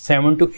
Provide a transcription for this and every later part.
7 to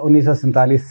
1947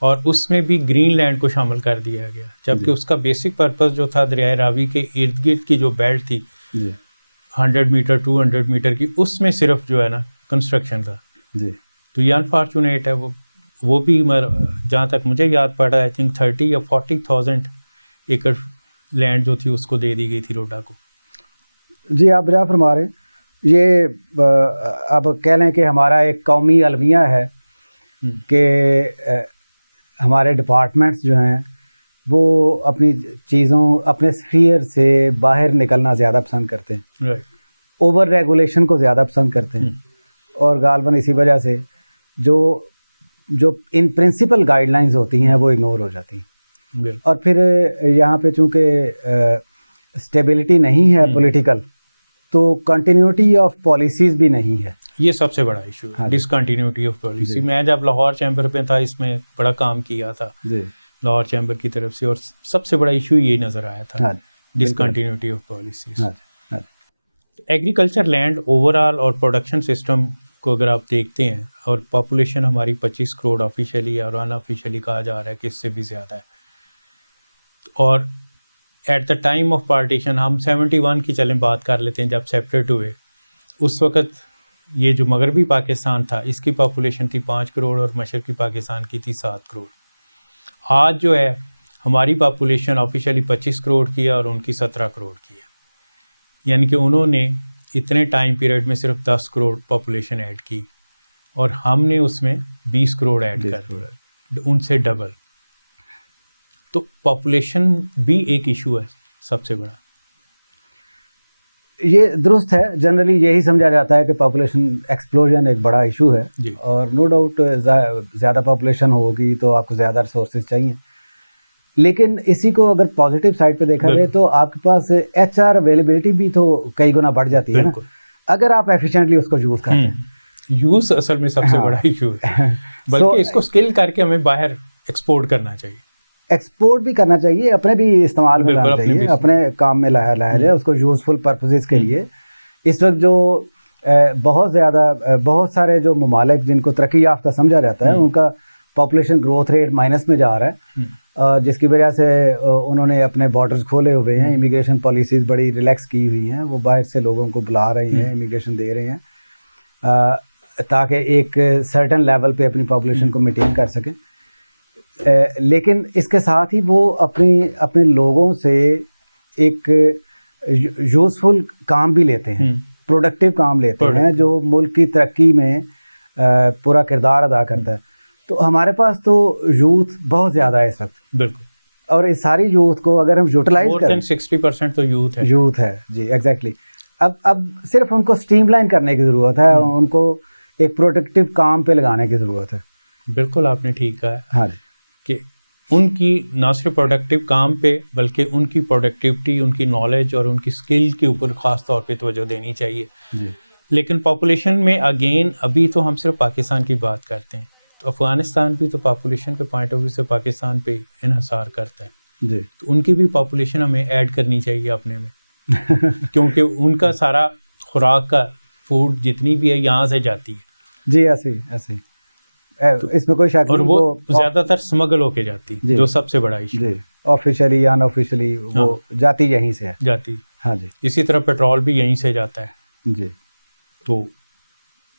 اور اس میں بھی گرین لینڈ کو شامل کر دیا گیا، جبکہ اس کا بیسک پرپز جو تھا دریائے راوی کے ارد گرد کی جو بیلٹ تھی 100 میٹر 200 میٹر کی، اس میں صرف جو ہے نا کنسٹرکشن تھا. تو یہ انفارچونیٹ ہے. وہ بھی جہاں تک مجھے یاد پڑا آئی تھنک 30 یا 40,000 ایکڑ لینڈ جو تھی اس کو دے دی گئی تھی روڈا کو. جی آپ بجا فرما رہے ہیں. یہ اب کہہ لیں کہ ہمارا ایک قومی المیہ ہے کہ ہمارے ڈپارٹمنٹس جو ہیں وہ اپنی چیزوں اپنے اسفیئر سے باہر نکلنا زیادہ پسند کرتے ہیں، اوور ریگولیشن کو زیادہ پسند کرتے ہیں، اور غالباً اسی وجہ سے جو ان پرنسپل گائیڈ لائنز ہوتی ہیں وہ اگنور ہو جاتی ہیں. اور پھر یہاں پہ چونکہ اسٹیبلٹی نہیں ہے پولیٹیکل، تو کنٹینیوٹی آف پالیسیز بھی نہیں ہے. یہ سب سے بڑا ایشو ہے، ڈسکنٹینیوٹی آف پالیسی. میں جب لاہور چیمبر پہ تھا اس میں بڑا کام کیا تھا لاہور چیمبر کی طرف سے، اور سب سے بڑا ایشو یہ نظر آیا تھا، discontinuity of policies. Agriculture land overall اور پروڈکشن سسٹم کو اگر آپ دیکھتے ہیں، اور پاپولیشن ہماری 25 کروڑ آفیشیلی اور ان آفیشیلی کہا جا رہا ہے کہ اس سے بھی زیادہ ہے. اور at the time of partition ہم 71 کی چلیں بات کر لیتے ہیں، جب سیپریٹ ہوئے اس وقت یہ جو مغربی پاکستان تھا اس کی پاپولیشن تھی 5 کروڑ اور مشرقی پاکستان کی تھی 7 کروڑ. آج جو ہے ہماری پاپولیشن آفیشیلی 25 کروڑ کی ہے اور ان کی 17 کروڑ کی ہے. یعنی کہ انہوں نے اتنے ٹائم پیریڈ میں صرف 10 کروڑ پاپولیشن ایڈ کی، اور ہم نے اس میں 20 کروڑ ایڈ کر دیا، ان سے ڈبل. تو پاپولیشن بھی ایک ایشو ہے سب سے بڑا. یہ درست ہے، جنرلی یہی سمجھا جاتا ہے کہ پاپولیشن ایکسپلوژن ایک بڑا ایشو ہے، اور نو ڈاؤٹ زیادہ پاپولیشن ہوگی تو آپ کو زیادہ ریسورسز چاہیے. لیکن اسی کو اگر پازیٹیو سائڈ پہ دیکھا جائے تو آپ کے پاس ایچ آر اویلیبلٹی بھی تو کئی گنا بڑھ جاتی ہے نا، اگر آپ ایفیشینٹلی اس کو یوز کرتے ہیں. یوز اصل میں سب سے بڑا ایشو ہے، بلکہ اس کو اسکل کر کے ہمیں باہر ایکسپورٹ کرنا چاہیے. ایکسپورٹ بھی کرنا چاہیے، اپنے بھی استعمال میں لانا چاہیے، اپنے کام میں لایا جائے اس کو یوزفل پرپزز کے لیے. اس وقت جو بہت سارے جو ممالک جن کو ترقی یافتہ سمجھا جاتا ہے ان کا پاپولیشن گروتھ ریٹ مائنس میں جا رہا ہے، جس کی وجہ سے انہوں نے اپنے بارڈرز کھولے ہوئے ہیں، امیگریشن پالیسیز بڑی ریلیکس کی ہوئی ہیں، وہ باہر سے لوگوں کو بلا رہے ہیں، امیگریشن دے رہے ہیں تاکہ ایک سرٹن لیول پہ اپنی پاپولیشن کو مینٹین کر سکیں. لیکن اس کے ساتھ ہی وہ اپنے لوگوں سے ایک یوزفل کام بھی لیتے ہیں، پروڈکٹیو کام لیتے ہیں جو ملک کی ترقی میں پورا کردار ادا کرتا ہے. تو ہمارے پاس تو یوتھ بہت زیادہ ہے اس وقت. بالکل. اور اس ساری یوتھ کو اگر ہم یوٹیلائز کریں، 60% تو یوتھ ہے. جی ایگزیکٹلی. اب صرف ان کو اسٹریم لائن کرنے کی ضرورت ہے، ان کو ایک پروڈکٹیو کام پہ لگانے کی ضرورت ہے. بالکل آپ نے ٹھیک کہا ہے. ہاں جی، کہ ان کی نہ صرف پروڈکٹیو کام پہ بلکہ ان کی پروڈکٹیوٹی، ان کی نالج اور ان کی اسکل کے اوپر خاص طور پہ توجہ دینی چاہیے. لیکن پاپولیشن میں اگین ابھی تو ہم صرف پاکستان کی بات کرتے ہیں، تو افغانستان بھی تو پاپولیشن کے پوائنٹ آف ویو سے پاکستان پہ انحصار کرتا ہے. تو ان کی بھی پاپولیشن ہمیں ایڈ کرنی چاہیے اپنے میں، کیونکہ ان کا سارا خوراک کا فوڈ جتنی بھی ہے یہاں سے جاتی ہے. جی ایسے اس میں کوئی شک نہیں، اور وہ زیادہ تر اسمگل ہو کے جاتی ہے، جو سب سے بڑا ایشو ہے. آفیشلی یا ان آفیشلی وہ جاتی یہیں سے ہے. جاتی. ہاں جی. اسی طرح پیٹرول بھی یہیں سے جاتا ہے. جی. تو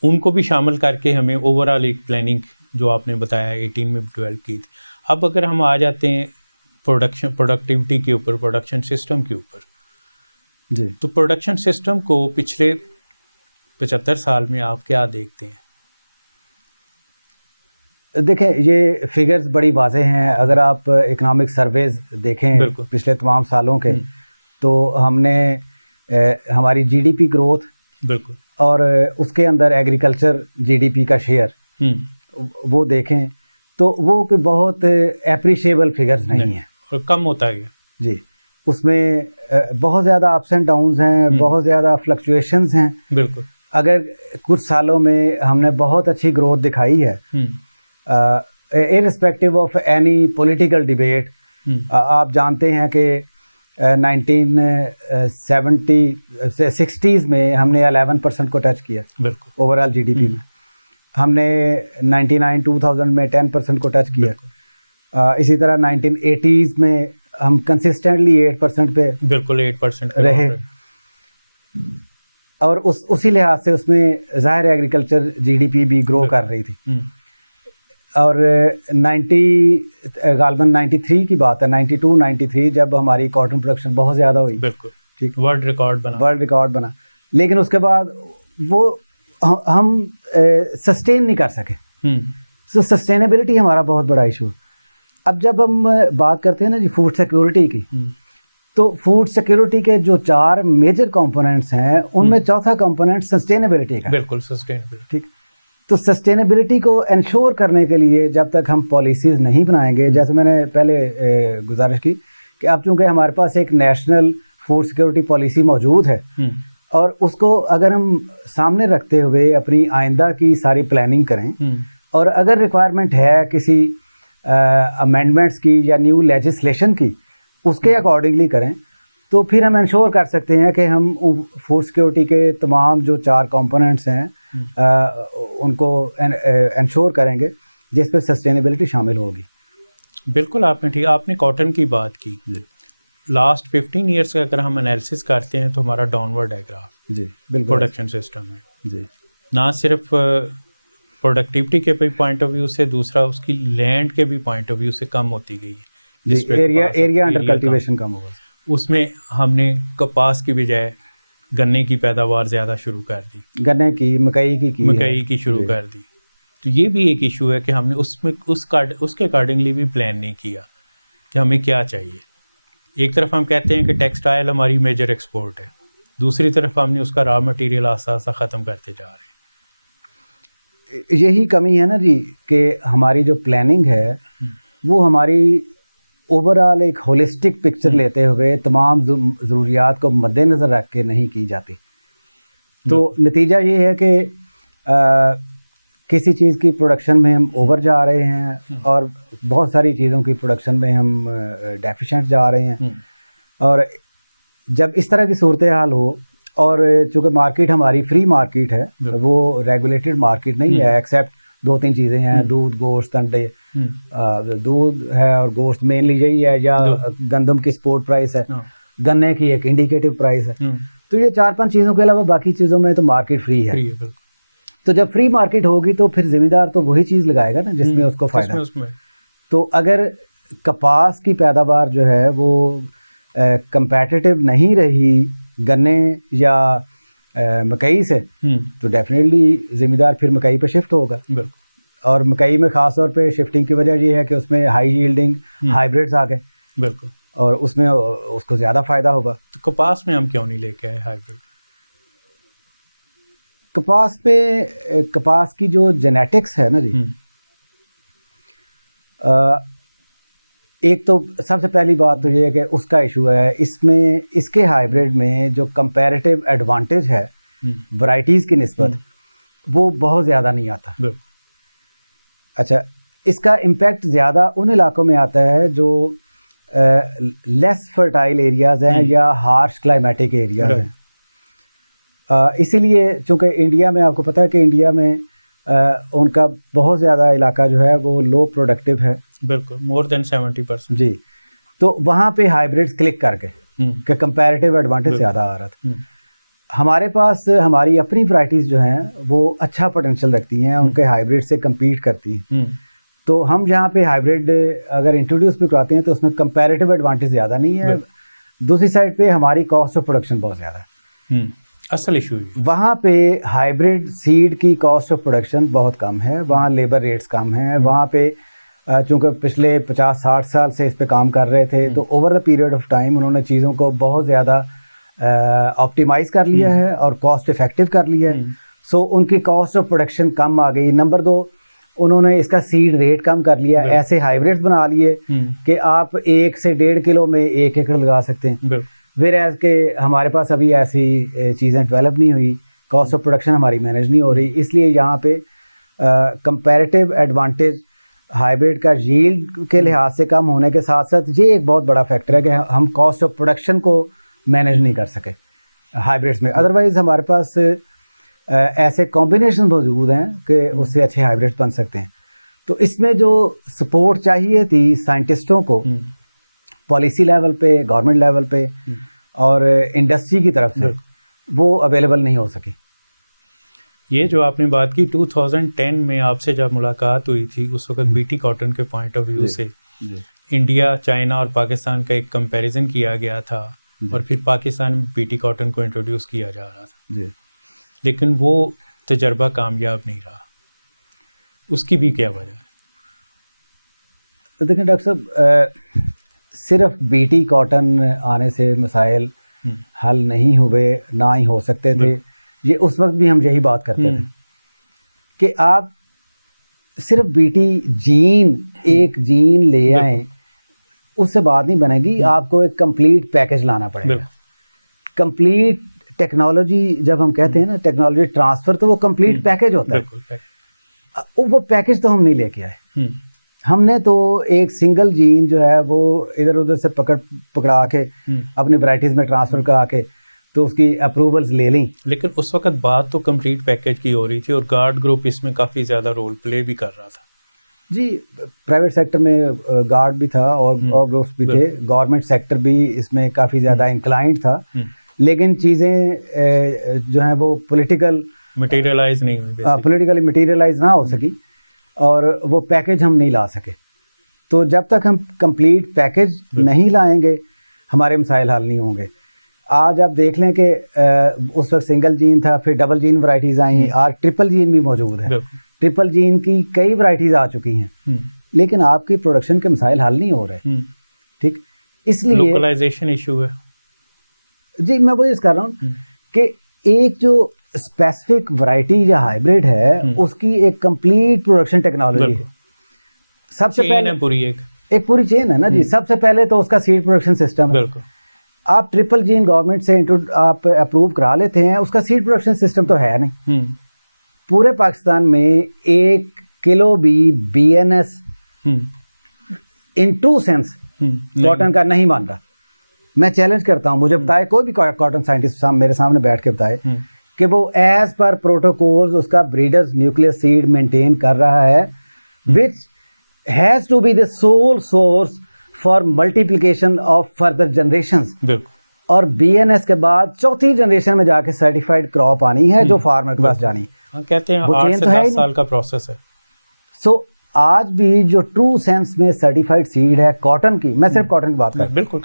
ان کو بھی شامل کر کے ہمیں اوور آل ایک پلاننگ جو آپ نے بتایا 18 میں ڈیولپ کی تھی. اب اگر ہم آ جاتے ہیں پروڈکٹیوٹی کے اوپر، پروڈکشن سسٹم کے اوپر، جی، تو پروڈکشن سسٹم کو پچھلے 75 سال میں آپ کیا دیکھتے ہیں؟ دیکھیں یہ فگرز بڑی واضح ہیں. اگر آپ اکنامک سرویز دیکھیں پچھلے تمام سالوں کے، تو ہم نے ہماری جی ڈی پی گروتھ بالکل اور اس کے اندر ایگریکلچر جی ڈی پی کا شیئر وہ دیکھیں تو وہ کوئی بہت اپریشیبل فگرز نہیں ہیں، اور کم ہوتا گیا. جی، اس میں بہت زیادہ اپس اینڈ ڈاؤنز ہیں، بہت زیادہ فلکچویشنز ہیں. بالکل. اگر کچھ سالوں میں ہم نے بہت اچھی گروتھ دکھائی ہے irrespective of any political debate. آپ جانتے ہیں کہ 1960s میں ہم نے 11% کو ٹچ کیا بالکل over all G D P میں. ہم نے 2000 میں 10% کو ٹچ کیا. اسی طرح 1980s میں ہم کنسسٹنٹلی 8% پہ بالکل 8% رہے, اور اسی لحاظ سے اس میں ظاہر ایگریکلچر جی ڈی پی بھی گرو کر رہی تھی. اور غالباً 93 کی بات ہے, 92-93 جب ہماری کاٹن پروڈکشن بہت زیادہ ہوئی, بالکل ٹھیک, ورلڈ ریکارڈ بنا, لیکن اس کے بعد وہ ہم سسٹین نہیں کر سکے. سو سسٹینیبلٹی ہمارا بہت بڑا ایشو ہے. اب جب ہم بات کرتے ہیں نا جی فوڈ سیکورٹی کی, تو فوڈ سیکورٹی کے جو 4 میجر کمپوننٹس ہیں ان میں چوتھا کمپوننٹ سسٹینیبلٹی کا. بالکل سسٹینیبلٹی. ٹھیک, تو سسٹینیبلٹی کو انشور کرنے کے لیے جب تک ہم پالیسیز نہیں بنائیں گے, جیسے میں نے پہلے گزارش کی کہ اب چونکہ ہمارے پاس ایک نیشنل فوڈ سیکورٹی پالیسی موجود ہے, اور اس کو اگر ہم سامنے رکھتے ہوئے اپنی آئندہ کی ساری پلاننگ کریں, اور اگر ریکوائرمنٹ ہے کسی امینڈمنٹس کی یا نیو لیجسلیشن کی, اس کے اکارڈنگلی کریں, تو پھر ہم انشور کر سکتے ہیں کہ ہم فوڈ سیکورٹی کے تمام جو 4 کمپوننٹس ہیں ان کو انشور کریں گے جس پہ سسٹینیبلٹی شامل ہوگی. بالکل آپ نے ٹھیک, آپ نے کاٹن کی بات کی. لاسٹ 15 ایئرس کا اگر ہم انالیسس کرتے ہیں تو ہمارا ڈاؤن ورڈ ہے گراف. جی بالکل. پروڈکشن سسٹم میں جی, نہ صرف پروڈکٹیوٹی کے بھی پوائنٹ آف ویو سے, دوسرا اس کی لینڈ کے بھی پوائنٹ آف ویو سے کم ہوتی گئی ہے. جس ایریا انڈر کلٹیویشن کم ہوگا, اس میں ہم نے کپاس کی بجائے گنے کی پیداوار زیادہ شروع کر دی, گنے کی, مکئی کی شروع کر دی. تو یہ بھی ایک ایشو ہے کہ ہم نے اس کے اکارڈنگلی بھی پلان نہیں کیا کہ ہمیں کیا چاہیے. ایک طرف ہم کہتے ہیں کہ ٹیکسٹائل ہماری میجر ایکسپورٹ ہے, دوسری طرف ہم نے اس کا را مٹیریل آہستہ آہستہ ختم کرتے جا رہے ہیں. یہی کمی ہے نا جی کہ ہماری جو پلاننگ ہے وہ ہماری اوور آل ایک ہولسٹک پکچر لیتے ہوئے تمام ضروریات کو مد نظر رکھ کے نہیں کی جاتی. تو نتیجہ یہ ہے کہ کسی چیز کی پروڈکشن میں ہم اوور جا رہے ہیں, اور بہت ساری چیزوں کی پروڈکشن میں ہم ڈیفیشنٹ جا رہے ہیں. اور جب اس طرح کی صورتحال ہو, اور چونکہ مارکیٹ ہماری فری مارکیٹ ہے, وہ ریگولیٹڈ مارکیٹ نہیں ہے, ایکسیپٹ 2-3 چیزیں ہیں, دودھ, گوشت, انڈے. دودھ ہے اور گوشت مینلی یہی ہے, یا گندم کی سپورٹ پرائس ہے, گنے کی ایک انڈیکیٹو پرائس ہے. تو یہ 4-5 چیزوں کے علاوہ باقی چیزوں میں تو مارکیٹ فری ہے. تو جب فری مارکیٹ ہوگی تو پھر ذمہ دار تو وہی چیز لگائے گا نا جس میں اس کو فائدہ ہے. تو اگر کپاس کی پیداوار جو ہے وہ کمپیٹیٹو نہیں رہی گنے یا مکئی سے, تو ڈیفینیٹلی ذمہ دار پھر مکئی پہ شفٹ ہوگا. اور مکئی میں خاص طور پہ شفٹنگ کی وجہ یہ ہے کہ اس میں ہائی ییلڈنگ ہائیبریڈز آ گئے. بالکل. اور اس میں اس کو زیادہ فائدہ ہوگا. تو کپاس میں ہم کیوں نہیں لے کے آئے ہائیبریڈ؟ کپاس کی جو جینیٹکس ہے نا جی, ایک تو سب سے پہلی بات تو یہ ہے کہ اس کا ایشو ہے, اس میں اس کے ہائیبریڈ میں جو کمپیریٹیو ایڈوانٹیج ہے ورائٹیز کی نسبت, وہ بہت زیادہ نہیں آتا. اچھا, اس کا امپیکٹ زیادہ ان علاقوں میں آتا ہے جو لیس فرٹائل ایریاز ہیں یا ہارش کلائمیٹک ایریاز ہیں. اسی لیے چونکہ انڈیا میں آپ کو پتہ ہے کہ انڈیا میں ان کا بہت زیادہ علاقہ جو ہے وہ لو پروڈکٹیو ہے. بالکل, مور دین 70%. جی, تو وہاں پہ ہائیبریڈز کلک کر کے کہ کمپیریٹیو ایڈوانٹیج زیادہ آ رہا تھا. ہمارے پاس ہماری اپنی ورائٹیز جو ہیں وہ اچھا پوٹینشیل رکھتی ہیں, ان کے ہائیبریڈ سے کمپیٹ کرتی ہیں. تو ہم جہاں پہ ہائیبریڈ اگر انٹروڈیوس بھی کراتے ہیں تو اس میں کمپیریٹیو ایڈوانٹیج زیادہ نہیں ہے. دوسری سائڈ پہ ہماری کاسٹ آف پروڈکشن بہت زیادہ ہے. اصل ایشو وہاں پہ ہائیبریڈ سیڈ کی کاسٹ آف پروڈکشن بہت کم ہے, وہاں لیبر ریٹس کم ہیں. وہاں پہ چونکہ پچھلے 50-60 سال سے اس پہ کام کر رہے تھے, تو over the period of time انہوں نے چیزوں کو بہت زیادہ آپٹیمائز کر لیا ہے اور کاسٹ افیکٹو کر لیا ہے. سو ان کی کاسٹ آف پروڈکشن کم آ گئی. نمبر 2, انہوں نے اس کا سیڈ ریٹ کم کر لیا, ایسے ہائیبریڈ بنا لیے کہ آپ 1 سے 1.5 کلو میں 1 ایکڑ لگا سکتے ہیں. ویر ایز کہ ہمارے پاس ابھی ایسی چیزیں ڈیولپ نہیں ہوئی, کاسٹ آف پروڈکشن ہماری مینیج نہیں ہو رہی. اس لیے یہاں پہ کمپیریٹیو ایڈوانٹیج ہائیبریڈ کا ییلڈ کے لحاظ سے کم ہونے کے ساتھ ساتھ یہ ایک بہت بڑا فیکٹر ہے کہ ہم کاسٹ آف پروڈکشن کو مینیج نہیں کر سکے ہائیبریڈس میں. ادروائز ہمارے پاس ایسے کمبینیشن موجود ہیں کہ اس سے اچھے ہائیبریڈ بن سکتے ہیں. تو اس میں جو سپورٹ چاہیے تھی سائنٹسٹوں کو پالیسی لیول پہ، گورنمنٹ لیول پہ اور انڈسٹری کی طرف سے، وہ اویلیبل نہیں ہو سکی. یہ جو آپ نے بات کی 2010 میں آپ سے جب ملاقات ہوئی تھی، اس وقت بی ٹی کاٹن کے پوائنٹ آف ویو سے انڈیا، چائنا اور پاکستان کا ایک کمپیریزن کیا گیا تھا، اور پھر پاکستان میں بی ٹی کاٹن کو انٹروڈیوس کیا جا رہا تھا، لیکن وہ تجربہ کامیاب نہیں رہا. اس کی بھی کیا وجہ ہے؟ دیکھیں ڈاکٹر صاحب، صرف بی ٹی کاٹن آنے سے مسائل حل نہیں ہوئے، نہ ہی ہو سکتے تھے. یہ اس وقت بھی ہم یہی بات کرتے تھے کہ آپ صرف بی ٹی جین، ایک جین لے آئیں، اس سے بات نہیں بنے گی. آپ کو ایک کمپلیٹ پیکج لانا پڑے گا. کمپلیٹ ٹیکنالوجی جب ہم کہتے ہیں نا ٹیکنالوجی ٹرانسفر، تو وہ کمپلیٹ پیکج ہوتا ہے. وہ پیکج تو ہم نہیں لے کے آئے. ہم نے تو ایک سنگل جین جو ہے وہ ادھر ادھر سے پکڑا کے اپنی ورائٹیز میں ٹرانسفر کرا کے تو اس کی اپروولز لے لیں. لیکن اس وقت بات تو کمپلیٹ پیکج کی ہو رہی تھی، اور گارڈ گروپ اس میں کافی زیادہ رول پلے بھی کر رہا تھا. جی، پرائیویٹ سیکٹر میں گارڈ بھی تھا اور گروپس بھی تھے، گورنمنٹ سیکٹر بھی اس میں کافی زیادہ انکلائنڈ تھا، لیکن چیزیں جو ہیں وہ پولیٹیکلی مٹیریلائز نہ ہو سکی، اور وہ پیکج ہم نہیں لا سکے. تو جب تک ہم کمپلیٹ پیکج نہیں لائیں گے ہمارے مسائل حل نہیں ہوں گے. آج آپ دیکھ لیں کہ اس وقت سنگل جین تھا، پھر ڈبل جین ورائٹیز آئی ہیں، اور ٹرپل جین بھی موجود ہے. ٹرپل جین کی کئی ورائٹیز آ چکی ہیں، لیکن آپ کی پروڈکشن کے مسائل حل نہیں ہو رہے. ٹھیک، اس لیے لوکلائزیشن ایشو ہے. جی، میں وہی کر رہا ہوں کہ ایک جو اسپیسیفک ورائٹی یا ہائیبریڈ ہے، اس کی ایک کمپلیٹ پروڈکشن ٹیکنالوجی ہے. سب سے پہلے ایک پوری چین ہے نا جی. سب سے پہلے تو اس کا سیڈ پروڈکشن سسٹم ہے. آپ ٹرپل جین گورنمنٹ سے آپ اپروو کرا لیتے ہیں، اس کا سیڈ پروڈکشن سسٹم تو ہے نہیں. پورے پاکستان میں 1 کلو بھی B N S in true sense cotton کا نہیں بن رہا. میں چیلنج کرتا ہوں، مجھے بتائے کوئی بھی کاٹن سائنٹسٹ میرے سامنے بیٹھ کے بتائے کہ وہ ایز پر پروٹوکولز اس کا بریڈرز نیوکلیس سیڈ مینٹین کر رہا ہے، which has to be the sole source for multiplication of further generations. اور بی این ایس کے بعد چوتھی جنریشن میں جا کے سرٹیفائڈ کراپ آنی ہے جو فارمر کے پاس جانی. کہتے ہیں 8 سے 10 سال کا پروسیس ہے. سو آج بھی جو ٹرو سینس میں سرٹیفائڈ سیڈ ہے کاٹن کی، میں صرف کاٹن کی بات کر رہا ہوں، بالکل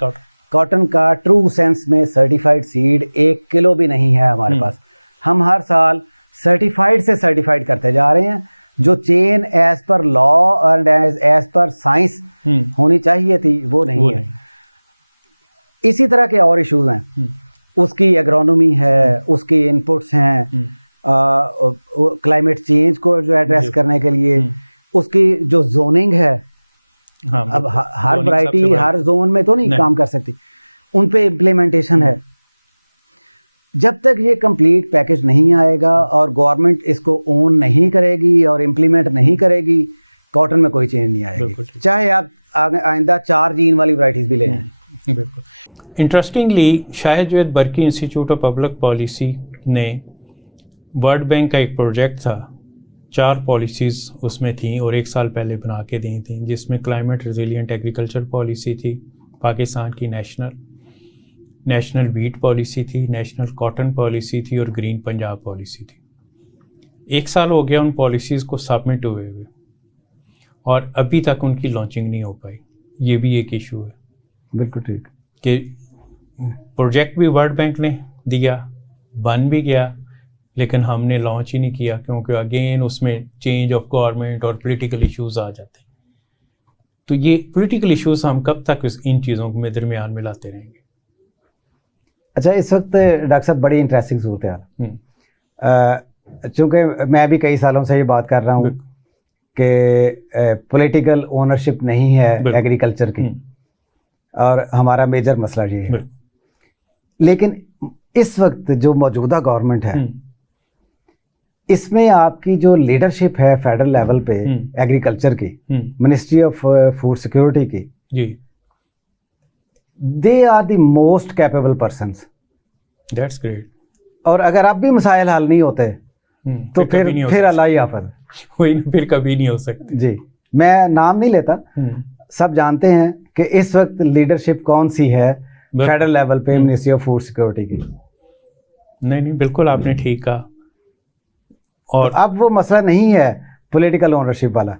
کاٹن کا ٹرو سینس میں سرٹیفائڈ سیڈ 1 کلو بھی نہیں ہے ہمارے پاس. ہم ہر سال سرٹیفائڈ سے سرٹیفائڈ کرتے جا رہے ہیں. جو چین ایز پر لا اور ایز پر سائنس ہونی چاہیے تھی وہ نہیں ہے. اسی طرح کے اور ایشوز ہیں. اس کی ایگرونومی ہے، اس کی انپٹس ہیں، کلائمیٹ چینج کو جو ایڈریس کرنے کے لیے اس کی جو زوننگ ہے. اب ہر ورائٹی ہر زون میں تو نہیں کام کر سکتی، ان پہ امپلیمنٹیشن ہے. جب تک یہ کمپلیٹ پیکج نہیں آئے گا اور گورنمنٹ اس کو اون نہیں کرے گی اور امپلیمنٹ نہیں کرے گی، کاٹن میں کوئی چینج نہیں آئے گی، چاہے آپ آئندہ 4 جین والی ورائٹیز بھی لے لیں. بالکل. انٹرسٹنگلی شاہد جوید برقی انسٹیٹیوٹ آف پبلک پالیسی نے ورلڈ بینک کا ایک پروجیکٹ تھا، 4 پالیسیز اس میں تھیں اور 1 سال پہلے بنا کے دی تھیں، جس میں کلائمیٹ ریزیلینٹ ایگریکلچر پالیسی تھی، پاکستان کی نیشنل ویٹ پالیسی تھی، نیشنل کاٹن پالیسی تھی، اور گرین پنجاب پالیسی تھی. 1 سال ہو گیا ان پالیسیز کو سبمٹ ہوئے اور ابھی تک ان کی لانچنگ نہیں ہو پائی. یہ بھی ایک ایشو ہے. بالکل ٹھیک کہ پروجیکٹ بھی ورلڈ بینک نے دیا، بن بھی گیا، لیکن ہم نے لانچ ہی نہیں کیا، کیونکہ اگین اس میں چینج آف گورنمنٹ اور پولیٹیکل ایشوز آ جاتے ہیں. تو یہ پولیٹیکل ایشوز ہم کب تک ان چیزوں میں درمیان میں لاتے رہیں گے؟ اچھا، اس وقت ڈاکٹر صاحب بڑی انٹرسٹنگ صورت حال، چونکہ میں بھی کئی سالوں سے یہ بات کر رہا ہوں کہ پولیٹیکل اونرشپ نہیں ہے ایگریکلچر کی، اور ہمارا میجر مسئلہ یہ ہے. لیکن اس وقت جو موجودہ گورنمنٹ ہے، اس میں آپ کی جو لیڈرشپ ہے فیڈرل لیول پہ ایگریکلچر کی، منسٹری آف فوڈ سیکورٹی کی، they are the most capable persons. That's great. اور اگر اب بھی مسائل حل نہیں ہوتے تو پھر اللہ ہی حافظ، پھر کبھی نہیں ہو سکتے. جی. میں نام نہیں لیتا, سب جانتے ہیں کہ اس وقت لیڈرشپ کون سی ہے فیڈرل لیول پہ منسٹری آف فوڈ سیکورٹی کی. نہیں بالکل آپ نے ٹھیک کہا. اور اب وہ مسئلہ نہیں ہے پولیٹیکل اونرشپ والا,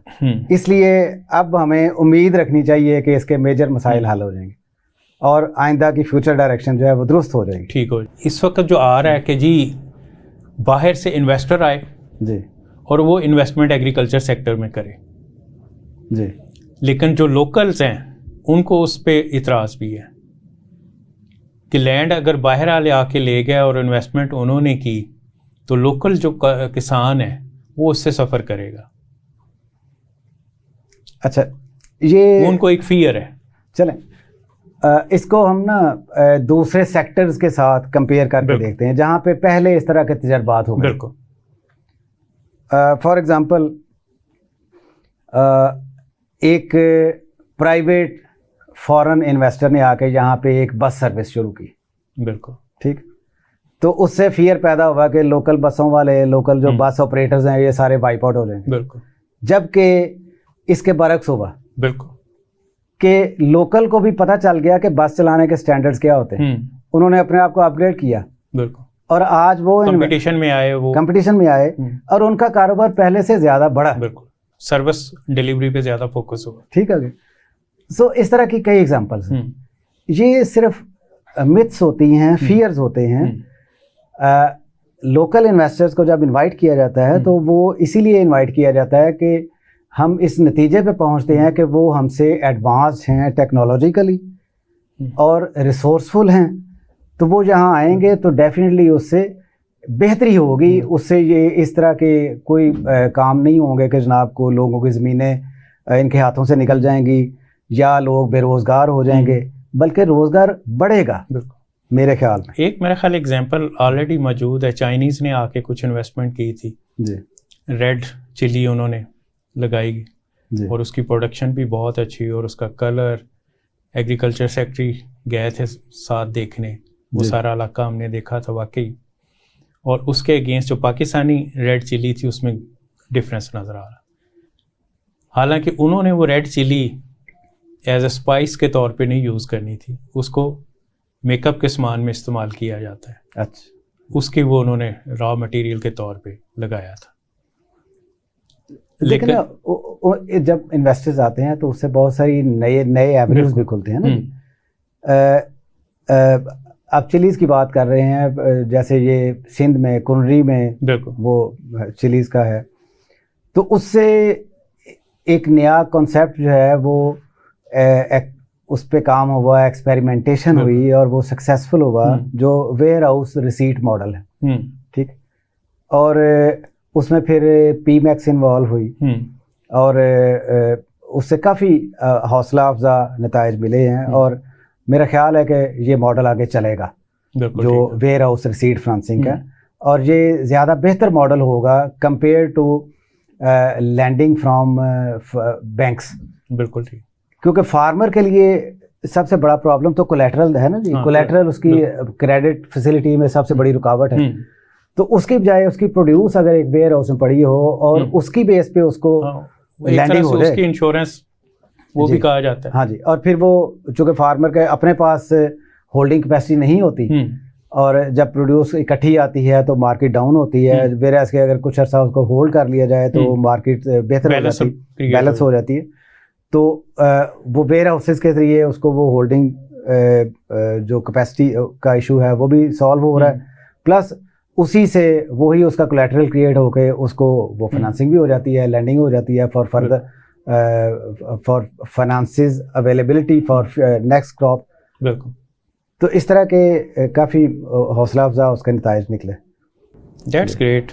اس لیے اب ہمیں امید رکھنی چاہیے کہ اس کے میجر مسائل حل ہو جائیں گے اور آئندہ کی فیوچر ڈائریکشن جو ہے وہ درست ہو جائے گی. ٹھیک ہو. اس وقت جو آ رہا ہے کہ جی باہر سے انویسٹر آئے جی اور وہ انویسٹمنٹ ایگریکلچر سیکٹر میں کرے, جی, لیکن جو لوکلز ہیں ان کو اس پہ اعتراض بھی ہے کہ لینڈ اگر باہر والے آ کے لے گئے اور انویسٹمنٹ انہوں نے کی تو لوکل جو کسان ہے وہ اس سے سفر کرے گا. اچھا, یہ ان کو ایک فیئر ہے. چلیں اس کو ہم نا دوسرے سیکٹرز کے ساتھ کمپیئر کر کے دیکھتے ہیں جہاں پہ پہلے اس طرح کے تجربات ہو گئے. بالکل. فار ایگزامپل ایک پرائیویٹ فورن انویسٹر نے آ کے یہاں پہ ایک بس سروس شروع کی. بالکل ٹھیک, تو اس سے فیئر پیدا ہوا کہ لوکل بسوں والے, لوکل جو بس آپریٹرز ہیں یہ سارے وائپ آؤٹ ہو جائیں گے. بالکل. جبکہ اس کے برعکس ہوا. بالکل. کہ لوکل کو بھی پتہ چل گیا کہ بس چلانے کے سٹینڈرڈز کیا ہوتے ہیں, انہوں نے اپنے آپ کو اپ گریڈ کیا. بالکل. اور آج وہ کمپٹیشن میں آئے, وہ کمپٹیشن میں آئے اور ان کا کاروبار پہلے سے زیادہ بڑھا. بالکل. سروس ڈیلیوری پہ زیادہ فوکس ہوا. ٹھیک ہے. سو اس طرح کی کئی ایگزامپلس ہیں. یہ صرف متس ہوتی ہیں, فیئرز ہوتے ہیں. لوکل انویسٹرز کو جب انوائٹ کیا جاتا ہے تو وہ اسی لیے انوائٹ کیا جاتا ہے کہ ہم اس نتیجے پہ پہنچتے ہیں کہ وہ ہم سے ایڈوانسڈ ہیں ٹیکنالوجیکلی اور ریسورسفل ہیں, تو وہ یہاں آئیں گے تو ڈیفینیٹلی اس سے بہتری ہوگی. اس سے یہ اس طرح کے کوئی کام نہیں ہوں گے کہ جناب کو لوگوں کی زمینیں ان کے ہاتھوں سے نکل جائیں گی یا لوگ بے روزگار ہو جائیں گے, بلکہ روزگار بڑھے گا. میرے خیال میں ایک میرا خیال ایگزامپل آلریڈی موجود ہے. چائنیز نے آ کے کچھ انویسٹمنٹ کی تھی. جی. ریڈ چلی انہوں نے لگائی جی. اور اس کی پروڈکشن بھی بہت اچھی, اور اس کا کلر ایگریکلچر سیکٹری گئے تھے ساتھ دیکھنے, وہ سارا علاقہ ہم نے دیکھا تھا واقعی. اور اس کے اگینسٹ جو پاکستانی ریڈ چلی تھی اس میں ڈفرینس نظر آ رہا. حالانکہ انہوں نے وہ red chilli as a spice کے طور پہ نہیں یوز کرنی تھی, اس کو میک اپ کے سامان میں استعمال کیا جاتا ہے. اچھا. اس کی وہ انہوں نے را مٹیریل کے طور پہ لگایا تھا. لیکن جب انویسٹرز آتے ہیں تو اس سے بہت ساری نئے ایونیوز بھی کھلتے ہیں نا. آپ چلیز کی بات کر رہے ہیں, جیسے یہ سندھ میں کنری میں وہ چلیز کا ہے, تو اس سے ایک نیا کنسیپٹ جو ہے وہ اس پہ کام ہوا, ایکسپیریمنٹیشن ہوئی اور وہ سکسیزفل ہوا, جو ویئر ہاؤس ریسیٹ ماڈل ہے. ٹھیک. اور اس میں پھر پی میکس انوالو ہوئی اور اس سے کافی حوصلہ افزا نتائج ملے ہیں, اور میرا خیال ہے کہ یہ ماڈل آگے چلے گا جو ویئر ہاؤس ریسیٹ فنانسنگ کا, اور یہ زیادہ بہتر ماڈل ہوگا compare to lending from banks. بالکل ٹھیک. کیونکہ فارمر کے لیے سب سے بڑا پرابلم تو کولیٹرل ہے نا جی. کولیٹرل اس کی کریڈٹ فیسلٹی میں سب سے بڑی رکاوٹ ہے. تو اس کی بجائے اس کی پروڈیوس اگر ایک ویئر ہاؤس میں پڑی ہو اور اس کی بیس پہ اس کو لینڈنگ ہو جائے, اس کی انشورنس وہ بھی کہا جاتا ہے. ہاں جی. اور پھر وہ چونکہ فارمر کے اپنے پاس ہولڈنگ کیپیسٹی نہیں ہوتی, اور جب پروڈیوس اکٹھی آتی ہے تو مارکیٹ ڈاؤن ہوتی ہے, ویراز کہ اگر کچھ عرصہ اس کو ہولڈ کر لیا جائے تو مارکیٹ بہتر ہو جاتی ہے, بیلنس ہو جاتی ہے. تو وہ ویئر ہاؤسز کے ذریعے اس کو وہ ہولڈنگ جو کیپیسٹی کا ایشو ہے وہ بھی سالو ہو رہا ہے, پلس اسی سے وہی اس کا کولیٹرل کریٹ ہو کے اس کو وہ فنانسنگ بھی ہو جاتی ہے, لینڈنگ ہو جاتی ہے for further for finances availability for next crop. بالکل. تو اس طرح کے کافی حوصلہ افزا اس کے نتائج نکلے. That's great.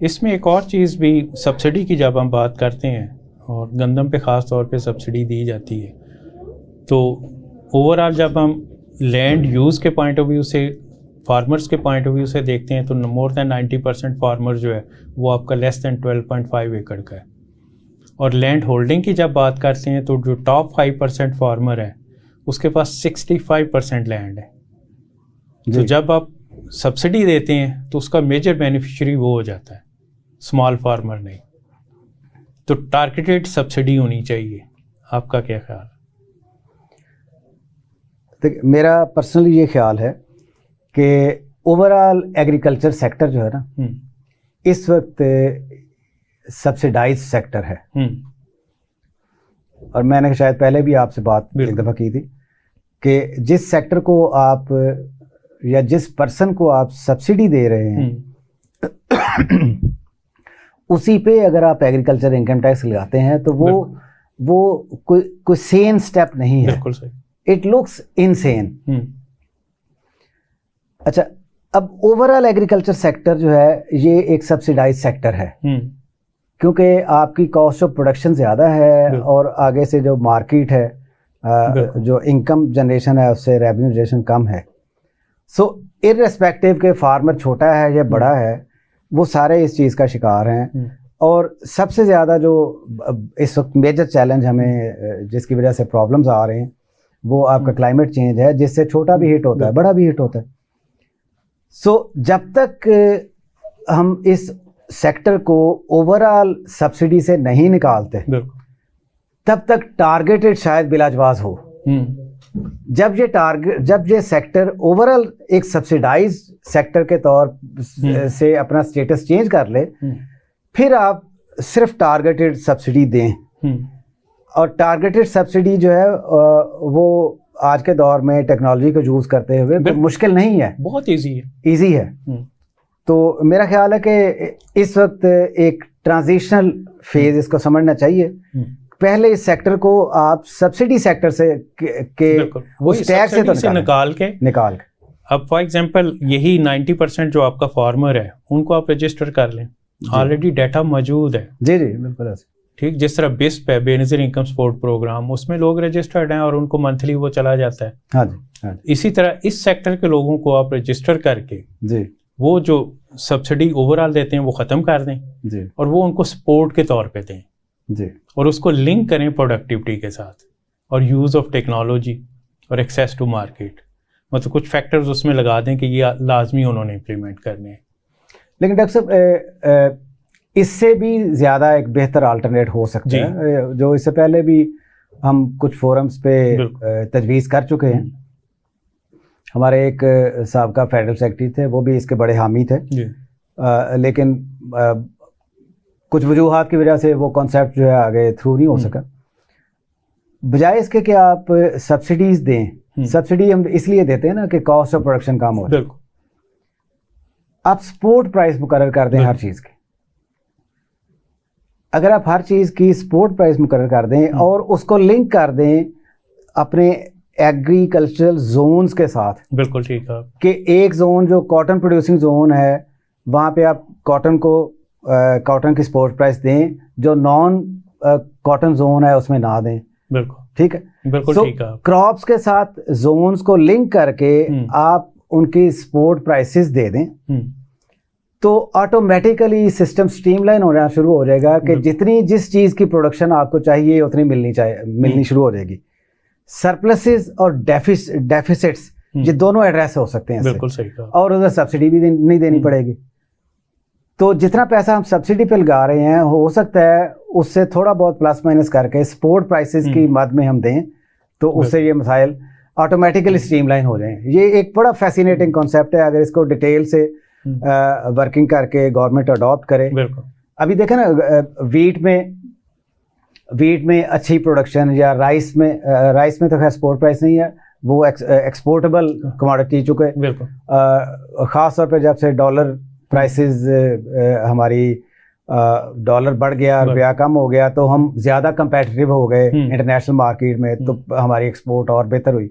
اس میں ایک اور چیز بھی, سبسڈی کی جب ہم بات کرتے ہیں اور گندم پہ خاص طور پہ سبسڈی دی جاتی ہے, تو اوور آل جب ہم لینڈ یوز کے پوائنٹ آف ویو سے, فارمرز کے پوائنٹ آف ویو سے دیکھتے ہیں تو مور دین 90% فارمر جو ہے وہ آپ کا لیس دین 12.5 ایکڑ کا ہے. اور لینڈ ہولڈنگ کی جب بات کرتے ہیں تو جو ٹاپ 5% فارمر ہے اس کے پاس 65% لینڈ ہے. تو جب آپ سبسڈی دیتے ہیں تو اس کا میجر بینیفیشری وہ ہو جاتا ہے, اسمال فارمر نہیں. تو ٹارگیٹڈ سبسڈی ہونی چاہیے. آپ کا کیا خیال؟ میرا پرسنلی یہ خیال ہے کہ اوور آل ایگریکلچر سیکٹر جو ہے نا اس وقت سبسڈائز سیکٹر ہے. اور میں نے شاید پہلے بھی آپ سے بات ایک دفعہ کی تھی کہ جس سیکٹر کو آپ یا جس پرسن کو آپ سبسڈی دے رہے ہیں اسی پہ اگر آپ ایگریکلچر انکم ٹیکس لگاتے ہیں تو وہ کوئی سین سٹیپ نہیں ہے. بالکل صحیح. It looks insane. اچھا اب اوور آل ایگریکلچر سیکٹر جو ہے یہ ایک سبسڈائز سیکٹر ہے کیونکہ آپ کی کاسٹ آف پروڈکشن زیادہ ہے اور آگے سے جو مارکیٹ ہے جو انکم جنریشن ہے اس سے ریونیو جنریشن کم ہے. سو ارریسپیکٹیو کہ فارمر چھوٹا ہے یا بڑا ہے وہ سارے اس چیز کا شکار ہیں. اور سب سے زیادہ جو اس وقت میجر چیلنج ہمیں جس کی وجہ سے پرابلمز آ رہے ہیں وہ آپ کا کلائمیٹ چینج ہے جس سے چھوٹا بھی ہٹ ہوتا ہے بڑا بھی ہٹ ہوتا ہے. سو جب تک ہم اس سیکٹر کو اوور آل سبسڈی سے نہیں نکالتے تب تک ٹارگیٹڈ شاید بلاجواز ہو. جب یہ سیکٹر اوور آل ایک سبسڈائز سیکٹر کے طور سے اپنا سٹیٹس چینج کر لے پھر آپ صرف ٹارگیٹڈ سبسڈی دیں. اور ٹارگیٹڈ سبسڈی جو ہے وہ آج کے دور میں ٹیکنالوجی کو یوز کرتے ہوئے مشکل نہیں ہے, بہت ایزی ہے. تو میرا خیال ہے کہ اس وقت ایک ٹرانزیشنل فیز اس کو سمجھنا چاہیے. پہلے اس سیکٹر کو آپ سبسڈی سیکٹر سے ٹیکس سے نکال کے اب فار ایگزامپل یہی 90% جو آپ کا فارمر ہے ان کو آپ رجسٹر کر لیں. آلریڈی ڈیٹا موجود ہے. جی بالکل ٹھیک. جس طرح بسپ ہے بے نظیر انکم سپورٹ پروگرام اس میں لوگ رجسٹرڈ ہیں اور ان کو منتھلی وہ چلا جاتا ہے. ہاں جی. اسی طرح اس سیکٹر کے لوگوں کو آپ رجسٹر کر کے وہ جو سبسڈی اوور آل دیتے ہیں وہ ختم کر دیں اور وہ ان کو سپورٹ کے طور پہ دیں اور اس کو لنک کریں پروڈکٹیوٹی کے ساتھ اور یوز آف ٹیکنالوجی اور ایکسیس ٹو مارکیٹ. مطلب کچھ فیکٹرز اس میں لگا دیں کہ یہ لازمی انہوں نے امپلیمنٹ کرنے ہیں. لیکن ڈاکٹر صاحب اس سے بھی زیادہ ایک بہتر آلٹرنیٹ ہو سکتا ہے جو اس سے پہلے بھی ہم کچھ فورمز پہ تجویز کر چکے ہیں. ہمارے ایک سابقہ فیڈرل سیکرٹری تھے وہ بھی اس کے بڑے حامی تھے لیکن کچھ وجوہات کی وجہ سے وہ کانسیپٹ جو ہے آگے تھرو نہیں ہو سکا. بجائے اس کے کہ آپ سبسڈیز دیں, سبسڈی ہم اس لیے دیتے ہیں نا کہ کاسٹ آف پروڈکشن کم ہو جائے. آپ سپورٹ پرائز مقرر کر دیں ہر چیز کی. اگر آپ ہر چیز کی سپورٹ پرائز مقرر کر دیں اور اس کو لنک کر دیں اپنے ایگریکلچرل زونز کے ساتھ. بالکل ٹھیک ہے. کہ ایک زون جو کاٹن پروڈیوسنگ زون ہے وہاں پہ آپ کاٹن کی سپورٹ پرائز دیں, جو نان کاٹن زون ہے اس میں نہ دیں. بالکل ٹھیک ہے. بالکل ٹھیک ہے. کراپس کے ساتھ زونز کو لنک کر کے آپ ان کی سپورٹ پرائسز دے دیں تو آٹومیٹیکلی سسٹم سٹریم لائن ہونا شروع ہو جائے گا کہ جس چیز کی پروڈکشن آپ کو چاہیے اتنی ملنی شروع ہو جائے گی. سرپلسز اور ڈیفیسٹس یہ دونوں ایڈریس ہو سکتے ہیں بالکل صحیح. اور ادھر سبسڈی بھی نہیں دینی پڑے گی. تو جتنا پیسہ ہم سبسڈی پہ لگا رہے ہیں ہو سکتا ہے اس سے تھوڑا بہت پلس مائنس کر کے سپورٹ پرائسز کی مد میں ہم دیں تو اس سے یہ مسائل آٹومیٹیکلی سٹریم لائن ہو جائیں. یہ ایک بڑا فیسینیٹنگ کانسیپٹ ہے اگر اس کو ڈیٹیل سے ورکنگ کر کے گورنمنٹ اڈاپٹ کرے. ابھی دیکھیں نا ویٹ میں اچھی پروڈکشن یا رائس میں تو خیر سپورٹ پرائس نہیں ہے وہ ایکسپورٹیبل کموڈٹی چکے. خاص طور پہ جب سے ڈالر پرائسز ہماری ڈالر بڑھ گیا روپیہ کم ہو گیا تو ہم زیادہ کمپیٹیٹیو ہو گئے انٹرنیشنل مارکیٹ میں تو ہماری ایکسپورٹ اور بہتر ہوئی.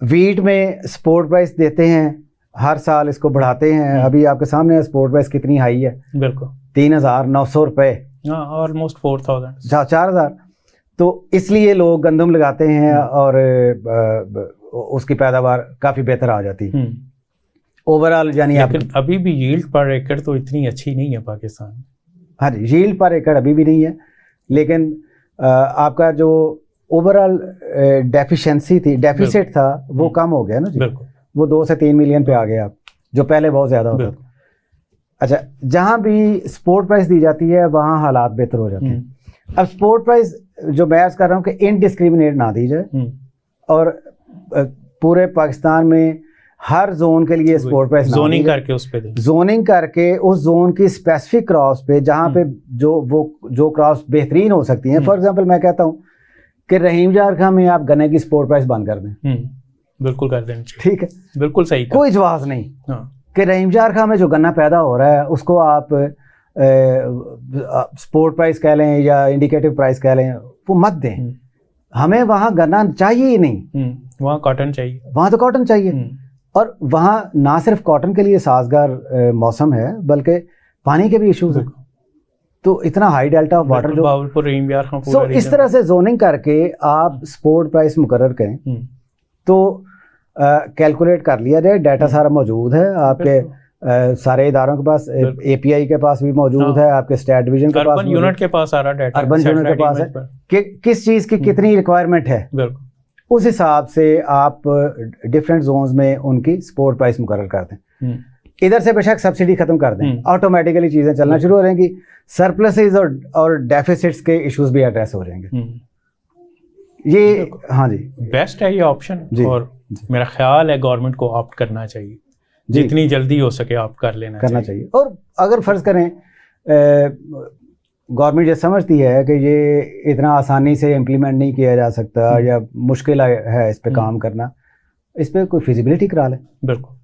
ویٹ میں سپورٹ پرائس دیتے ہیں ہر سال اس کو بڑھاتے ہیں. ابھی آپ کے سامنے سپورٹ پرائس کتنی ہائی ہے. بالکل 3,900 روپے, آلموسٹ 4,000 4,000. تو اس لیے لوگ گندم لگاتے ہیں اور اس کی پیداوار کافی بہتر آ جاتی ہے اوور آل. یعنی ابھی بھی ییلڈ پر ایکڑ تو اتنی اچھی نہیں ہے پاکستان میں. ہاں جی ییلڈ پر ایکڑ ابھی بھی نہیں ہے لیکن آپ کا جو اوور آل ڈیفیشنسی تھی ڈیفیسٹ تھا وہ کم ہو گیا نا جی. وہ 2 سے 3 ملین پہ آ گیا جو پہلے بہت زیادہ ہوتا تھا. اچھا جہاں بھی سپورٹ پرائز دی جاتی ہے وہاں حالات بہتر ہو جاتے ہیں. اب سپورٹ پرائز جو میں عرض کر رہا ہوں کہ انڈسکریمنیٹ نہ دی جائے اور پورے پاکستان میں ہر زون کے لیے سپورٹ پرائز زوننگ کر کے اس پہ زوننگ کر کے اس زون کی اسپیسیفک کراپس پہ جہاں پہ جو کراپس بہترین ہو سکتی ہیں. فار ایگزامپل میں کہتا ہوں کہ رحیم جارکھا میں آپ گنے کی سپورٹ پرائز بند کر دیں. بالکل کر دیں. ٹھیک ہے, بالکل صحیح, کوئی جواز نہیں کہ رحیم جارکھا میں جو گنا پیدا ہو رہا ہے اس کو آپ سپورٹ پرائز کہہ لیں یا انڈیکیٹو پرائز کہہ لیں, وہ مت دیں. ہمیں وہاں گنا چاہیے ہی نہیں, وہاں کاٹن چاہیے, وہاں تو کاٹن چاہیے. اور وہاں نہ صرف کاٹن کے لیے سازگار موسم ہے بلکہ پانی کے بھی ایشوز ہیں. تو اتنا ہائی ڈیلٹا آف واٹر جو اس طرح سے زوننگ کر کے آپ سپورٹ پرائس مقرر کریں تو کیلکولیٹ کر لیا جائے. ڈیٹا سارا موجود ہے آپ کے سارے اداروں کے پاس, اے پی آئی کے پاس بھی موجود ہے, آپ کے اسٹیٹ ڈویژن کے پاس, اربن یونٹ کے پاس سارا ڈیٹا, اربن یونٹ کے پاس ہے کہ کس چیز کی کتنی ریکوائرمنٹ ہے. اس حساب سے آپ ڈفرینٹ زونز میں ان کی سپورٹ پرائس مقرر کر دیں. ادھر سے بے شک سبسڈی ختم کر دیں, آٹومیٹیکلی چیزیں چلنا شروع ہو جائیں گی. سرپلسز اور ڈیفیسٹس کے ایشوز بھی ایڈریس ہو جائیں گے. یہ ہاں جی بیسٹ ہے یہ آپشن, اور میرا خیال ہے گورنمنٹ کو آپٹ کرنا چاہیے, جتنی جلدی ہو سکے آپ کرنا چاہیے. اور اگر فرض کریں گورنمنٹ یہ سمجھتی ہے کہ یہ اتنا آسانی سے امپلیمنٹ نہیں کیا جا سکتا یا مشکل ہے اس پہ کام کرنا, اس پہ کوئی فیزیبلٹی کرا لیں. بالکل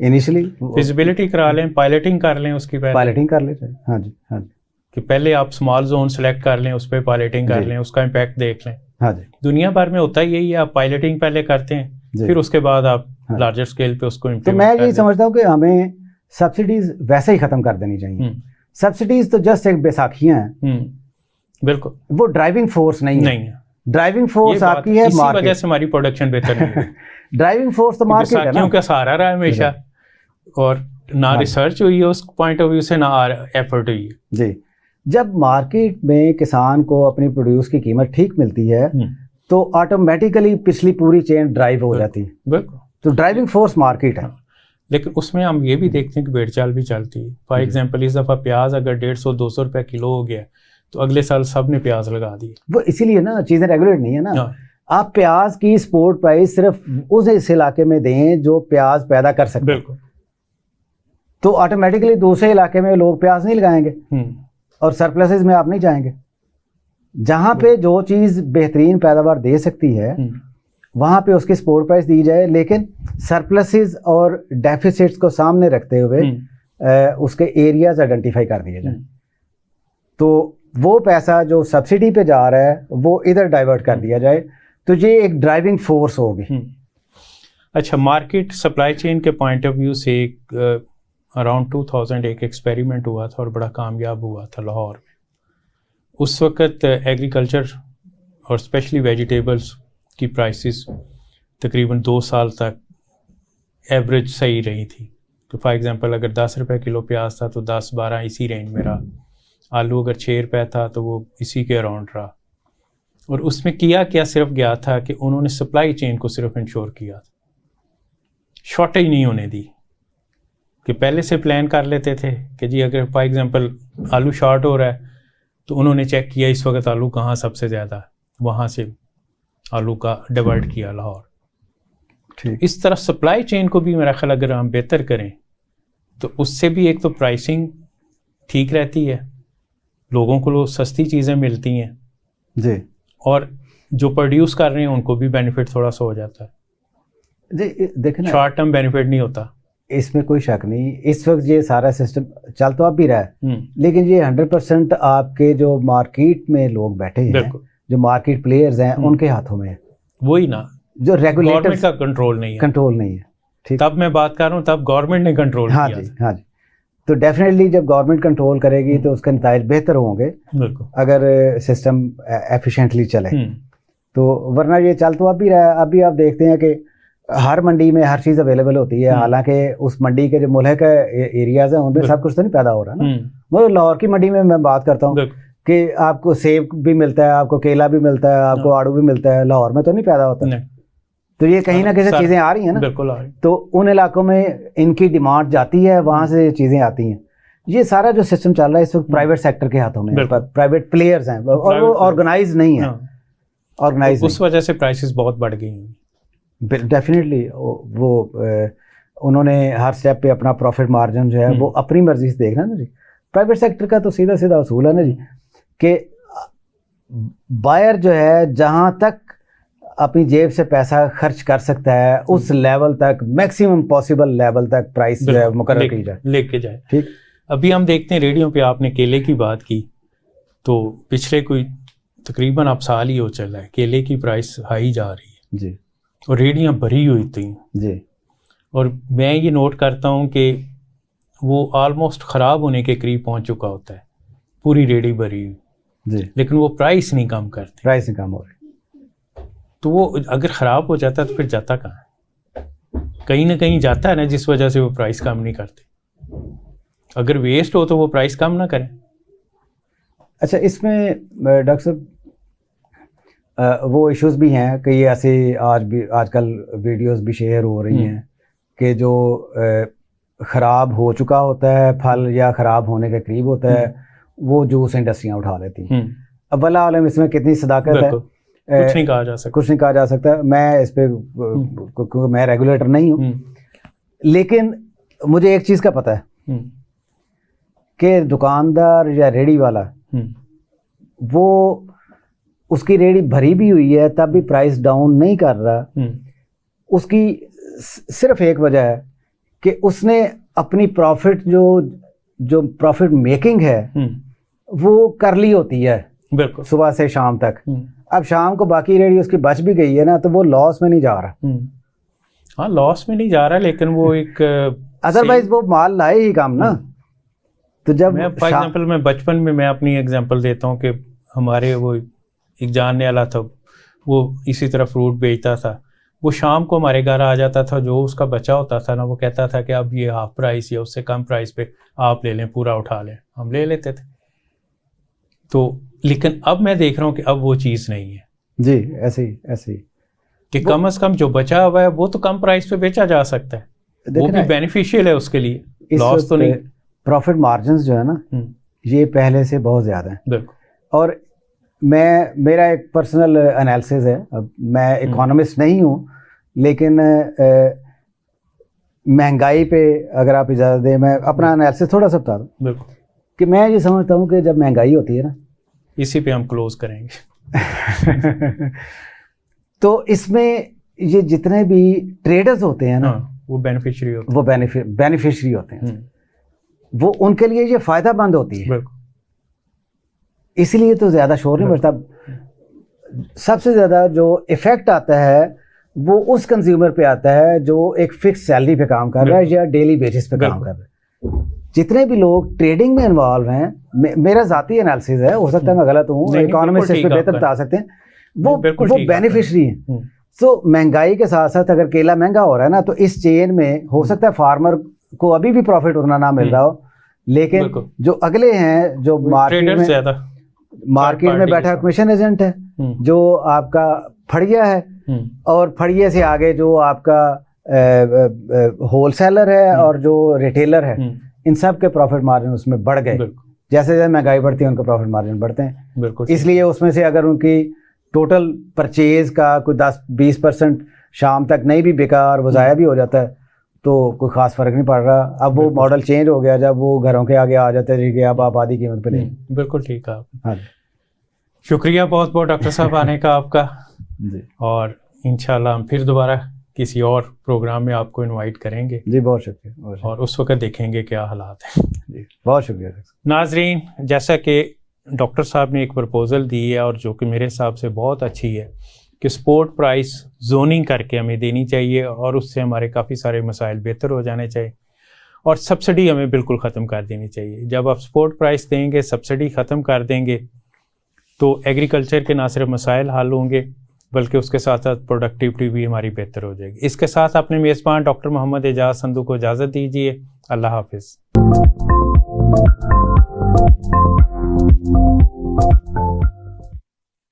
انیشلی فیزیبلٹی کرا لیں, پائلٹنگ کر لیں, اس کی پائلٹنگ کر لیں. ہاں جی ہاں جی, کہ پہلے آپ اسمال زون سلیکٹ کر لیں, اس پہ پائلٹنگ کر لیں, اس کا امپیکٹ دیکھ لیں. ہاں جی, دنیا بھر میں ہوتا یہی ہے, آپ پائلٹنگ پہلے کرتے ہیں پھر اس کے بعد آپ لارجر اسکیل پہ اس کو تو میں یہی سمجھتا ہوں کہ ہمیں سبسڈیز ویسے ہی ختم کر دینی چاہیے. سبسڈیز تو جسٹ ایک بیساکھیاں ہیں. بالکل, وہ ڈرائیونگ فورس نہیں ہے. ڈرائیونگ فورس آپ کی ہے اسی وجہ سے ہماری پروڈکشن بہتر نہیں ہے. ڈرائیونگ فورس تو مارکیٹ ہے نا, بیساکھیوں کا سہارا رہا ہے ہمیشہ, اور نہ ریسرچ ہوئی ہے اس پوائنٹ آف ویو سے, نہ ایفرٹ ہوئی ہے. جی, جب مارکیٹ میں کسان کو اپنی پروڈیوس کی قیمت ٹھیک ملتی ہے تو آٹومیٹیکلی پچھلی پوری چین ڈرائیو ہو جاتی ہے. بالکل, تو ڈرائیونگ فورس مارکیٹ ہے. لیکن اس میں ہم یہ بھی دیکھتے ہیں کہ بیڑ چال بھی چلتی ہے. فار ایگزامپل اس دفعہ پیاز اگر 150-200 روپے کلو ہو گیا تو اگلے سال سب نے پیاز لگا دی. وہ اسی لیے نا چیزیں ریگولیٹ نہیں ہے نا. آپ پیاز کی سپورٹ پرائس صرف اس علاقے میں دیں جو پیاز پیدا کر سکتے. بالکل, تو آٹومیٹکلی دوسرے علاقے میں لوگ پیاز نہیں لگائیں گے اور سرپلسز میں آپ نہیں جائیں گے. جہاں پہ جو چیز بہترین پیداوار دے سکتی ہے وہاں پہ اس کی سپورٹ پرائس دی جائے, لیکن سرپلسز اور ڈیفیسٹس کو سامنے رکھتے ہوئے اس کے ایریاز آئیڈینٹیفائی کر دیے جائیں. تو وہ پیسہ جو سبسڈی پہ جا رہا ہے وہ ادھر ڈائیورٹ کر دیا جائے, تو یہ ایک ڈرائیونگ فورس ہوگی. اچھا, مارکیٹ سپلائی چین کے پوائنٹ آف ویو سے ایک اراؤنڈ 2000 ایک ایکسپیریمنٹ ہوا تھا اور بڑا کامیاب ہوا تھا لاہور میں. اس وقت ایگریکلچر اور اسپیشلی ویجیٹیبلس کی پرائسز تقریباً 2 سال تک ایوریج صحیح رہی تھی. تو فار ایگزامپل اگر 10 روپے کلو پیاز تھا تو 10-12 اسی رینج میں رہا. آلو اگر 6 روپے تھا تو وہ اسی کے اراؤنڈ رہا. اور اس میں کیا صرف گیا تھا کہ انہوں نے سپلائی چین کو صرف انشور کیا تھا, شارٹیج نہیں ہونے دی. کہ پہلے سے پلان کر لیتے تھے کہ جی اگر فار ایگزامپل آلو شارٹ ہو رہا ہے تو انہوں نے چیک کیا اس وقت آلو کہاں سب سے زیادہ ہے, وہاں سے آلو کا ڈیورٹ کیا لاہور. اس طرح سپلائی چین کو بھی میرا خیال اگر ہم بہتر کریں تو اس سے بھی ایک تو پرائسنگ ٹھیک رہتی ہے, لوگوں کو سستی چیزیں ملتی ہیں جی, اور جو پروڈیوس کر رہے ہیں ان کو بھی بینیفٹ تھوڑا سا ہو جاتا ہے. جی دیکھیں نا, شارٹ ٹرم بینیفٹ نہیں ہوتا, اس میں کوئی شک نہیں. اس وقت یہ سارا سسٹم چل تو اب بھی رہا ہے, لیکن یہ 100% آپ کے جو مارکیٹ میں لوگ بیٹھے ہیں, جو مارکیٹ پلیئرز ہیں, ان کے ہاتھوں میں ہے. وہی نا, جو ریگولیٹر کا کنٹرول نہیں ہے. ٹھیک, تب میں بات کر رہا ہوں تب گورنمنٹ نے کنٹرول کیا. ہاں جی, تو ڈیفینیٹلی جب گورنمنٹ کنٹرول کرے گی تو اس کے نتائج بہتر ہوں گے اگر سسٹم ایفیشینٹلی چلے. تو ورنہ یہ چل تو اب بھی رہا ہے. اب بھی آپ دیکھتے ہیں کہ ہر منڈی میں ہر چیز اویلیبل ہوتی ہے, حالانکہ اس منڈی کے جو ملک ایریاز ہیں ان میں سب کچھ تو نہیں پیدا ہو رہا نا. مگر لاہور کی منڈی میں بات کرتا ہوں کہ آپ کو سیب بھی ملتا ہے, آپ کو کیلا بھی ملتا ہے, آپ کو آڑو بھی ملتا ہے, لاہور میں تو نہیں پیدا ہوتا. تو یہ کہیں نہ کہیں سے چیزیں آ رہی ہیں نا, تو ان علاقوں میں ان کی ڈیمانڈ جاتی ہے, وہاں سے چیزیں آتی ہیں. یہ سارا جو سسٹم چل رہا ہے اس وقت پرائیویٹ سیکٹر کے ہاتھوں میں، پرائیویٹ پلیئرز ہیں اور وہ آرگنائز نہیں ہیں، آرگنائز اس وجہ سے پرائسز بہت بڑھ گئی ہیں. ڈیفینیٹلی وہ انہوں نے ہر سٹیپ پہ اپنا پروفٹ مارجن جو ہے وہ اپنی مرضی سے دیکھنا نا جی. پرائیویٹ سیکٹر کا تو سیدھا سیدھا اصول ہے نا جی کہ بائر جو ہے جہاں تک اپنی جیب سے پیسہ خرچ کر سکتا ہے اس لیول تک، میکسیمم پاسبل لیول تک پرائس جو ہے مقرر کی جائے، لے کے جائے. ٹھیک. ابھی ہم دیکھتے ہیں ریڈیو پہ آپ نے کیلے کی بات کی، تو پچھلے کوئی تقریباً اب سال ہی ہو چلا ہے کیلے کی پرائس ہائی جا رہی ہے جی، اور ریڑیاں بھری ہوئی تھیں جی. اور میں یہ نوٹ کرتا ہوں کہ وہ آلموسٹ خراب ہونے کے قریب پہنچ چکا ہوتا ہے، پوری ریڑھی بھری ہوئی جی، لیکن وہ پرائس نہیں کم کرتے. پرائس کم ہو رہی. تو وہ اگر خراب ہو جاتا ہے تو پھر جاتا کہاں ہے؟ کہیں نہ کہیں جاتا ہے نا، جس وجہ سے وہ پرائس کم نہیں کرتے. اگر ویسٹ ہو تو وہ پرائس کم نہ کریں. اچھا، اس میں ڈاکٹر صاحب وہ ایشوز بھی ہیں کہ یہ ایسے آج کل ویڈیوز بھی شیئر ہو رہی ہیں کہ جو خراب ہو چکا ہوتا ہے پھل یا خراب ہونے کے قریب ہوتا ہے وہ جوس انڈسٹریاں اٹھا لیتی ہیں. اب اللہ عالم اس میں کتنی صداقت ہے، کچھ نہیں کہا جا سکتا، کچھ نہیں کہا جا سکتا. میں اس پہ کیونکہ میں ریگولیٹر نہیں ہوں، لیکن مجھے ایک چیز کا پتہ ہے کہ دکاندار یا ریڑھی والا وہ اس کی ریڑھی بھری بھی ہوئی ہے تب بھی پرائس ڈاؤن نہیں کر رہا. اس کی صرف ایک وجہ ہے کہ اس نے اپنی پروفٹ جو پروفٹ میکنگ ہے وہ کر لی ہوتی ہے بالکل صبح سے شام تک. اب شام کو باقی ریڑھی اس کی بچ بھی گئی ہے نا تو وہ لاس میں نہیں جا رہا. ہاں لاس میں نہیں جا رہا، لیکن وہ ایک ادروائز وہ مال لائے ہی کام نا. تو جب فار ایگزامپل میں بچپن میں اپنی ایگزامپل دیتا ہوں کہ ہمارے وہ ایک جاننے والا تھا، وہ اسی طرح فروٹ بیچتا تھا. وہ شام کو ہمارے گھر آ جاتا تھا، جو اس کا بچہ ہوتا تھا نا وہ کہتا تھا کہ اب یہ ہاف پرائس یا اس سے کم پرائس پہ آپ لے لیں، پورا اٹھا لیں. ہم لے لیتے تھے. تو لیکن اب میں دیکھ رہا ہوں کہ اب وہ چیز نہیں ہے جی. ایسے ہی کہ کم از کم جو بچا ہوا ہے وہ تو کم پرائس پہ بیچا جا سکتا ہے، وہ بھی بینیفیشیل ہے اس کے لیے، لاس تو نہیں. پروفٹ مارجنز جو ہے نا یہ پہلے سے بہت زیادہ ہیں. بالکل. اور میرا ایک پرسنل انالیسز ہے، اب میں اکانومسٹ نہیں ہوں لیکن مہنگائی پہ اگر آپ اجازت دیں میں اپنا انالیسز تھوڑا سا بتا دوں. بالکل. کہ میں یہ سمجھتا ہوں کہ جب مہنگائی ہوتی ہے نا، اسی پہ ہم کلوز کریں گے تو اس میں یہ جتنے بھی ٹریڈرز ہوتے ہیں نا وہ بینیفیشری ہوتے ہیں، وہ بینیفیشری ہوتے ہیں، وہ ان کے لیے یہ فائدہ مند ہوتی ہے. بالکل. اس لیے تو زیادہ شور نہیں بچتا. سب سے زیادہ جو ایفیکٹ آتا ہے وہ اس کنزیومر پہ آتا ہے جو ایک فکس سیلری پہ کام کر رہا ہے یا ڈیلی بیسس پہ کام کر رہا ہے. جتنے بھی لوگ ٹریڈنگ میں انوالو ہیں، میرا ذاتی انالیسز ہے، ہو سکتا ہے میں غلط ہوں، اکانومسٹ اس پہ بہتر بتا سکتے ہیں، وہ بینیفیشری ہیں. سو مہنگائی کے ساتھ ساتھ اگر کیلا مہنگا ہو رہا ہے نا تو اس چین میں ہو سکتا ہے فارمر کو ابھی بھی پروفٹ اتنا نہ مل رہا ہو، لیکن جو اگلے ہیں جو مارکیٹ میں بیٹھا کمیشن ایجنٹ ہے، جو آپ کا پھڑیا ہے، اور پھڑیے سے آگے جو آپ کا ہول سیلر ہے اور جو ریٹیلر ہے، ان سب کے پروفٹ مارجن اس میں بڑھ گئے. جیسے جیسے مہنگائی بڑھتی ہے ان کے پروفٹ مارجن بڑھتے ہیں. اس لیے اس میں سے اگر ان کی ٹوٹل پرچیز کا کوئی 10-20% شام تک نہیں بھی بکا اور وہ ضائع بھی ہو جاتا ہے تو کوئی خاص فرق نہیں پڑ رہا. اب وہ ماڈل چینج ہو گیا جب وہ گھروں کے آگے آ جاتے ہیں کہ اب آپ آدھی قیمت پہ لیں. بالکل ٹھیک ہے. ہاں شکریہ بہت بہت ڈاکٹر صاحب آنے کا آپ کا جی. اور انشاءاللہ ہم پھر دوبارہ کسی اور پروگرام میں آپ کو انوائٹ کریں گے. جی بہت شکریہ. اور اس وقت دیکھیں گے کیا حالات ہیں. جی بہت شکریہ. ناظرین، جیسا کہ ڈاکٹر صاحب نے ایک پرپوزل دی ہے اور جو کہ میرے حساب سے بہت اچھی ہے کہ سپورٹ پرائس زوننگ کر کے ہمیں دینی چاہیے اور اس سے ہمارے کافی سارے مسائل بہتر ہو جانے چاہیے، اور سبسڈی ہمیں بالکل ختم کر دینی چاہیے. جب آپ سپورٹ پرائس دیں گے، سبسڈی ختم کر دیں گے تو ایگریکلچر کے نہ صرف مسائل حل ہوں گے بلکہ اس کے ساتھ ساتھ پروڈکٹیوٹی بھی ہماری بہتر ہو جائے گی. اس کے ساتھ اپنے میزبان ڈاکٹر محمد اعجاز سندھو کو اجازت دیجیے. اللہ حافظ.